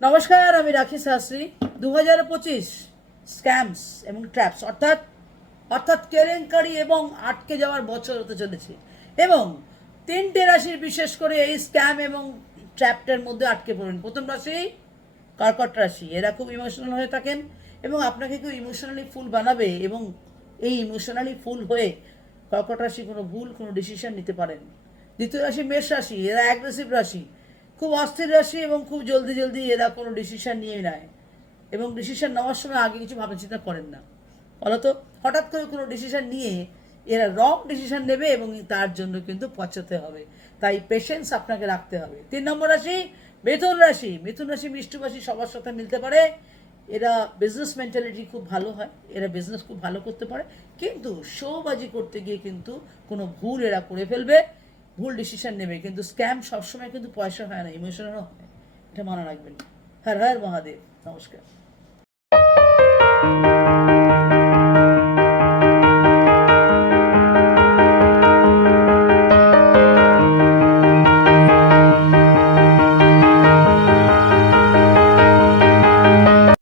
নমস্কার, আমি রাখি শাস্ত্রী। 2025 স্ক্যামস এবং ট্র্যাপস অর্থাৎ অর্থাৎ কেলেঙ্কারি এবং আটকে যাওয়ার বছর হতে চলেছে। এবং তিনটে রাশির বিশেষ করে এই স্ক্যাম এবং ট্র্যাপটার মধ্যে আটকে পড়েন। প্রথম রাশি কর্কট রাশি। এরা খুব ইমোশনাল হয়ে থাকেন এবং আপনাকে কেউ ইমোশনালি ফুল বানাবে, এবং এই ইমোশনালি ফুল হয়ে কর্কট রাশি কোনো ডিসিশন নিতে পারেন। দ্বিতীয় রাশি মেষ রাশি। এরা অ্যাগ্রেসিভ রাশি, খুব অস্থির রাশি এবং খুব জলদি জলদি এরা কোনো ডিসিশন নিয়ে নেয়, এবং ডিসিশন নেওয়ার সময় আগে কিছু ভাবনা চিন্তা করেন না। ফলত হঠাৎ করে কোনো ডিসিশন নিয়ে এরা রং ডিসিশন নেবে এবং তার জন্য কিন্তু পচাতে হবে। তাই পেশেন্স আপনাকে রাখতে হবে। 3 নম্বর রাশি মিথুন রাশি। মিথুন রাশি মিষ্টভাষী, সবার সাথে মিলতে পারে। এরা বিজনেস মেন্টালিটি খুব ভালো হয়, এরা বিজনেস খুব ভালো করতে পারে, কিন্তু শোবাজি করতে গিয়ে কিন্তু কোনো ভুল এরা করে ফেলবে, ভুল ডিসিশন নেবে। কিন্তু স্ক্যাম সবসময় কিন্তু পয়সা হয় না, ইমোশনালও হয়, এটা মনে রাখবেন। হর হর মহাদেব। নমস্কার।